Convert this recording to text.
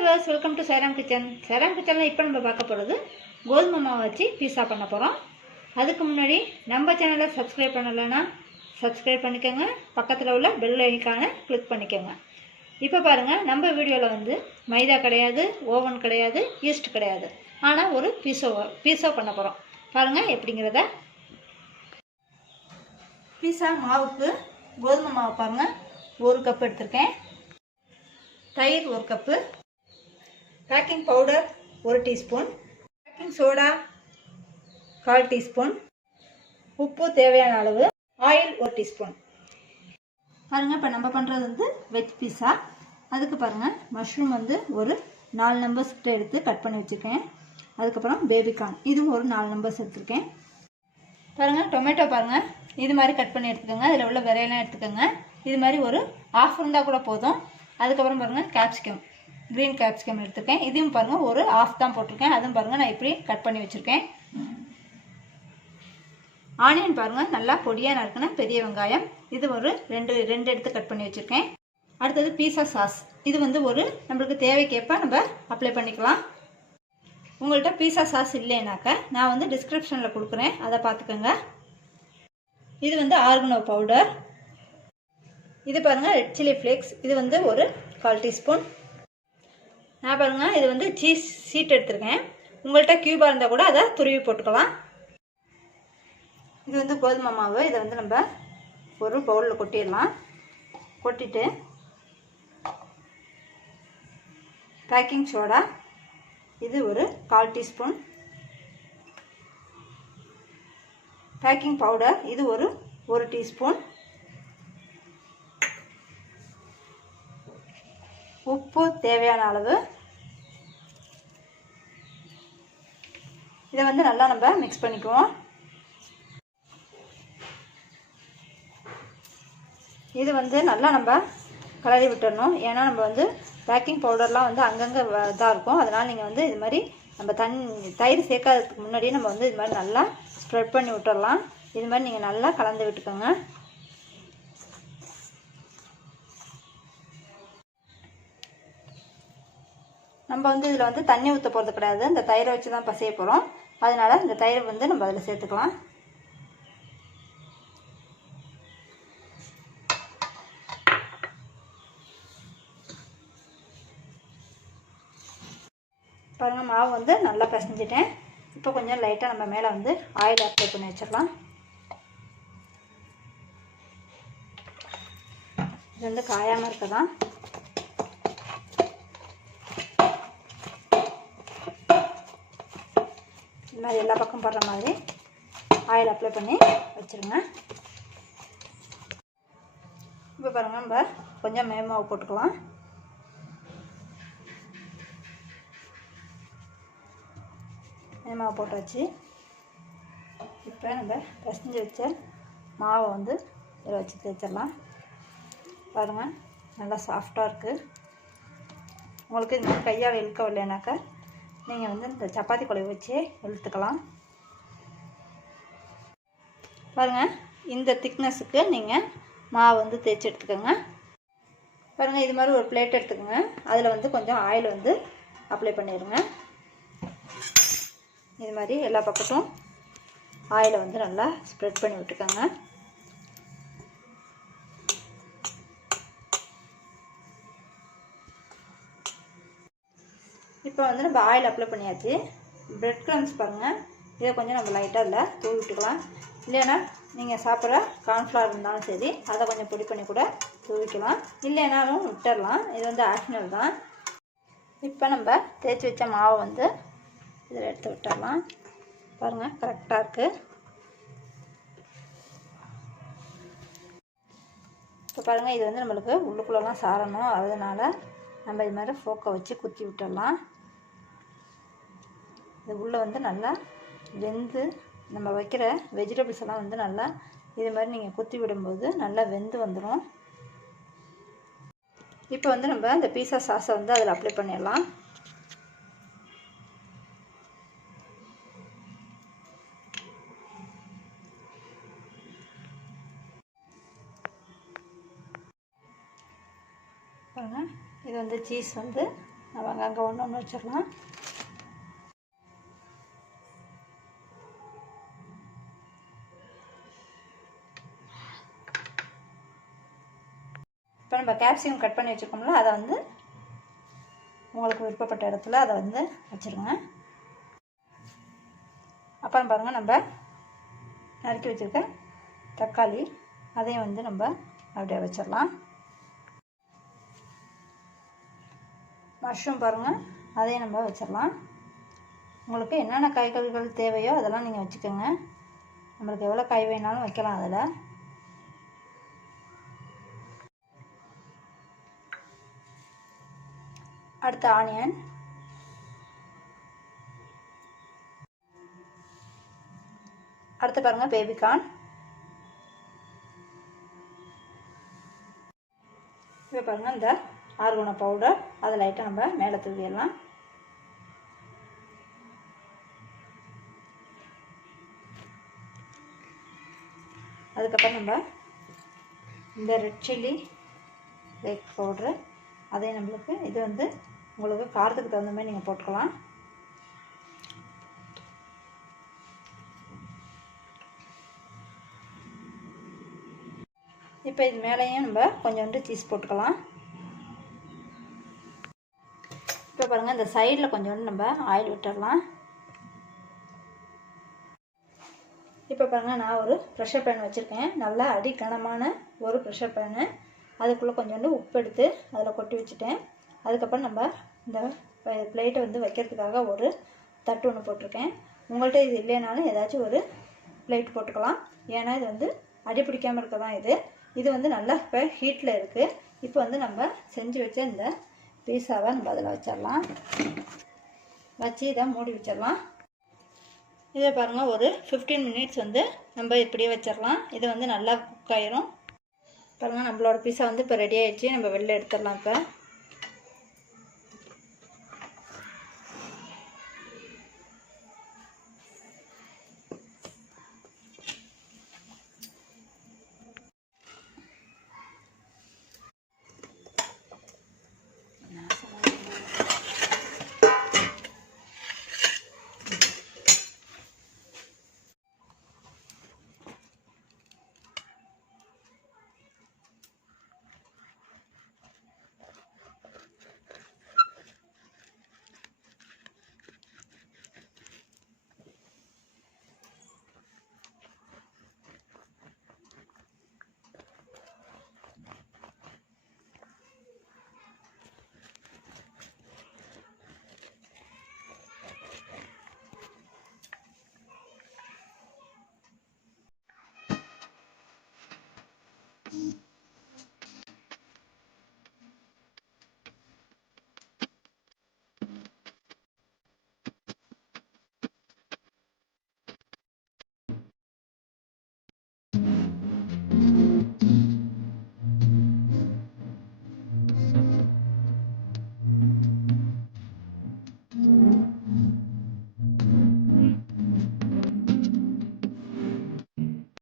Viewers, welcome to Sairam kitchen. Sairam கிச்சனில் இப்போ நம்ம பார்க்க போகிறது கோதுமை மாவு வச்சு பீஸா பண்ண போகிறோம். அதுக்கு முன்னாடி நம்ம சேனலை சப்ஸ்கிரைப் பண்ணலைன்னா சப்ஸ்கிரைப் பண்ணிக்கோங்க. பக்கத்தில் உள்ள பெல் ஐக்கானை கிளிக் பண்ணிக்கோங்க. இப்போ பாருங்கள், நம்ம வீடியோவில் வந்து மைதா கிடையாது, ஓவன் கிடையாது, ஈஸ்ட் கிடையாது. ஆனால் ஒரு பீஸோ பண்ண போகிறோம். பாருங்கள் எப்படிங்கிறத. பீஸா மாவுக்கு கோதுமை மாவு பாருங்கள், 1 கப் எடுத்திருக்கேன். தயிர் 1 cup, baking powder 1 teaspoon, baking soda 1/4 teaspoon, உப்பு தேவையான அளவு, ஆயில் 1 டீஸ்பூன். பாருங்கள், இப்போ நம்ம பண்ணுறது வந்து வெஜ் பீஸா. அதுக்கு பாருங்கள், மஷ்ரூம் வந்து ஒரு 4 நம்பர்ஸ் கிட்ட எடுத்து கட் பண்ணி வச்சுருக்கேன். அதுக்கப்புறம் பேபிகார்ன், இதுவும் ஒரு 4 நம்பர்ஸ் எடுத்துருக்கேன். பாருங்கள், டொமேட்டோ பாருங்கள், இது மாதிரி கட் பண்ணி எடுத்துக்கோங்க. அதில் உள்ள விரையெல்லாம் எடுத்துக்கோங்க. இது மாதிரி ஒரு ½ இருந்தால் கூட போதும். அதுக்கப்புறம் பாருங்கள், கேப்சிகம், க்ரீன் கேப்சிகம் எடுத்துருக்கேன். இதையும் பாருங்கள் ஒரு ½ தான் போட்டிருக்கேன். அதுவும் பாருங்கள் நான் இப்படி கட் பண்ணி வச்சுருக்கேன். ஆனியன் பாருங்கள், நல்லா பொடியாக நறுக்குன பெரிய வெங்காயம், இது ஒரு ரெண்டு எடுத்து கட் பண்ணி வச்சுருக்கேன். அடுத்தது பீஸா சாஸ், இது வந்து ஒரு நம்மளுக்கு தேவைக்கேற்ப நம்ம அப்ளை பண்ணிக்கலாம். உங்கள்கிட்ட பீஸா சாஸ் இல்லைனாக்கா நான் வந்து டிஸ்கிரிப்ஷனில் கொடுக்குறேன், அதை பார்த்துக்கோங்க. இது வந்து ஆர்கனோ பவுடர். இது பாருங்கள் ரெட் சில்லி ஃப்ளேக்ஸ், இது வந்து ஒரு 1/4 டீஸ்பூன். நான் பாருங்கள் இது வந்து சீஸ் சீட் எடுத்துருக்கேன். உங்கள்கிட்ட க்யூபாக இருந்தால் கூட அதை துருவி போட்டுக்கலாம். இது வந்து கோதுமை மாவு, இதை வந்து நம்ம ஒரு பவுலில் கொட்டிடலாம். கொட்டிட்டு பேக்கிங் சோடா, இது ஒரு 1/4 டீஸ்பூன், பேக்கிங் பவுடர், இது ஒரு 1 டீஸ்பூன், உப்பு தேவையான அளவு. இதை வந்து நல்லா நம்ம மிக்ஸ் பண்ணிக்குவோம். இது வந்து நல்லா நம்ம கலரி விட்டுடணும். ஏன்னா நம்ம வந்து பேக்கிங் பவுடர்லாம் வந்து அங்கங்கே இதாக இருக்கும். அதனால் நீங்கள் வந்து இது மாதிரி நம்ம தயிர் சேர்க்காததுக்கு முன்னாடியே நம்ம வந்து இது மாதிரி நல்லா ஸ்ப்ரெட் பண்ணி விட்டுடலாம். இது மாதிரி நீங்கள் நல்லா கலந்து விட்டுக்கோங்க. நம்ம வந்து இதில் வந்து தண்ணி ஊற்ற போகிறது கிடையாது, இந்த தயிரை வச்சு தான் பசைய போகிறோம். அதனால் இந்த தயிரை வந்து நம்ம அதில் சேர்த்துக்கலாம். பாருங்கள், மாவு வந்து நல்லா பிசைஞ்சிட்டேன். இப்போ கொஞ்சம் லைட்டாக நம்ம மேலே வந்து ஆயில் அப்ளை பண்ணி வச்சிடலாம். இது வந்து காயாமல் இருக்க தான். இது மாதிரி எல்லா பக்கம் படுற மாதிரி ஆயில் அப்ளை பண்ணி வச்சுருங்க. இப்போ பாருங்கள், நம்ம கொஞ்சம் மேமாவு போட்டுக்கலாம். மேமாவு போட்டாச்சு. இப்போ நம்ம பிசைஞ்சு வச்ச மாவை வந்து இதில் வச்சு தேய்ச்சிடலாம். பாருங்கள், நல்லா சாஃப்டாக இருக்குது. உங்களுக்கு இந்த மாதிரி கையால் இழுக்க இல்லைனாக்கா நீங்கள் வந்து இந்த சப்பாத்தி குழவை வச்சு இழுத்துக்கலாம். பாருங்கள், இந்த திக்னஸுக்கு நீங்கள் மாவு வந்து தேய்ச்சி எடுத்துக்கோங்க. பாருங்கள், இது மாதிரி ஒரு பிளேட் எடுத்துக்கோங்க. அதில் வந்து கொஞ்சம் ஆயில் வந்து அப்ளை பண்ணிடுங்க. இது மாதிரி எல்லா பக்கத்தும் ஆயிலை வந்து நல்லா ஸ்ப்ரெட் பண்ணி விட்டுக்கோங்க. இப்போ வந்து நம்ம ஆயில் அப்ளை பண்ணியாச்சு. பிரெட் க்ரம்ஸ் பாருங்கள், இதை கொஞ்சம் நம்ம லைட்டாக அதில் தூவி விட்டுக்கலாம். இல்லைன்னா நீங்கள் சாப்பிட்ற கார்ன்ஃப்ளவர் இருந்தாலும் சரி, அதை கொஞ்சம் பொடி பண்ணி கூட தூவிக்கலாம். இல்லைனாலும் விட்டுடலாம். இது வந்து ஆப்ஷனல் தான். இப்போ நம்ம தேய்ச்சி வச்ச மாவை வந்து இதில் எடுத்து விட்டுடலாம். பாருங்கள், கரெக்டாக இருக்குது. இப்போ பாருங்கள், இது வந்து நம்மளுக்கு உள்ளுக்குள்ளெல்லாம் சாரணும். அதனால் நம்ம இது மாதிரி ஃபோக்கை வச்சு குத்தி விட்டுடலாம். இது உள்ளே வந்து நல்லா வெந்து நம்ம வைக்கிற வெஜிடபிள்ஸ் எல்லாம் வந்து நல்லா இது மாதிரி நீங்கள் குத்தி விடும்போது நல்லா வெந்து வந்துடும். இப்போ வந்து நம்ம இந்த பீஸா சாஸை வந்து அதில் அப்ளை பண்ணிடலாம். பாருங்கள், இது வந்து சீஸ் வந்து நம்ம அங்கே ஒன்று ஒன்று வச்சிடலாம். இப்போ நம்ம கேப்சிகம் கட் பண்ணி வச்சுருக்கோம்ல, அதை வந்து உங்களுக்கு விருப்பப்பட்ட இடத்துல அதை வந்து வச்சுருங்க. அப்புறம் பாருங்கள், நம்ம நறுக்கி வச்சுருக்க தக்காளி அதையும் வந்து நம்ம அப்படியே வச்சிடலாம். மஷ்ரூம் பாருங்கள், அதையும் நம்ம வச்சிடலாம். உங்களுக்கு என்னென்ன காய்கறிகள் தேவையோ அதெல்லாம் நீங்கள் வச்சுக்கோங்க. நம்மளுக்கு எவ்வளோ காய் வேணாலும் வைக்கலாம் அதில். அடுத்து ஆனியன், அடுத்து பாருங்கள் பேபிகார்ன், இப்போ பாருங்கள் இந்த ஆர்கோனோ பவுடர், அதை லைட்டாக நம்ம மேலே தூவிடலாம். அதுக்கப்புறம் நம்ம இந்த ரெட் சில்லி லைக் பவுட்ரு, அதே நம்மளுக்கு இது வந்து உங்களுக்கு காரத்துக்கு தகுந்த மாதிரி நீங்கள் போட்டுக்கலாம். இப்போ இது மேலேயும் நம்ம கொஞ்சோண்டு சீஸ் போட்டுக்கலாம். இப்போ பாருங்கள், இந்த சைடில் கொஞ்சோண்டு நம்ம ஆயில் விட்டுடலாம். இப்போ பாருங்கள், நான் ஒரு ப்ரெஷர் பேன் வச்சுருக்கேன். நல்லா அடிக்கனமான ஒரு ப்ரெஷர் பேனு. அதுக்குள்ளே கொஞ்சோண்டு உப்பு எடுத்து அதில் கொட்டி வச்சுட்டேன். அதுக்கப்புறம் நம்ம இந்த பிளேட்டை வந்து வைக்கிறதுக்காக ஒரு தட்டு ஒன்று போட்டிருக்கேன். உங்கள்கிட்ட இது இல்லைனாலும் ஏதாச்சும் ஒரு பிளேட் போட்டுக்கலாம். ஏன்னா இது வந்து அடி பிடிக்காமல் இருக்க தான் இது வந்து நல்லா இப்போ ஹீட்டில் இருக்குது. இப்போ வந்து நம்ம செஞ்சு வச்ச இந்த பீஸாவை நம்ம அதில் வச்சிடலாம். வச்சு இதை மூடி வச்சிடலாம். இதை பாருங்கள், ஒரு 15 மினிட்ஸ் வந்து நம்ம இப்படியே வச்சிடலாம். இது வந்து நல்லா குக் ஆயிரும். பாருங்கள், நம்மளோட பீஸா வந்து இப்போ ரெடி ஆகிடுச்சு. நம்ம வெளில எடுத்துடலாம். இப்போ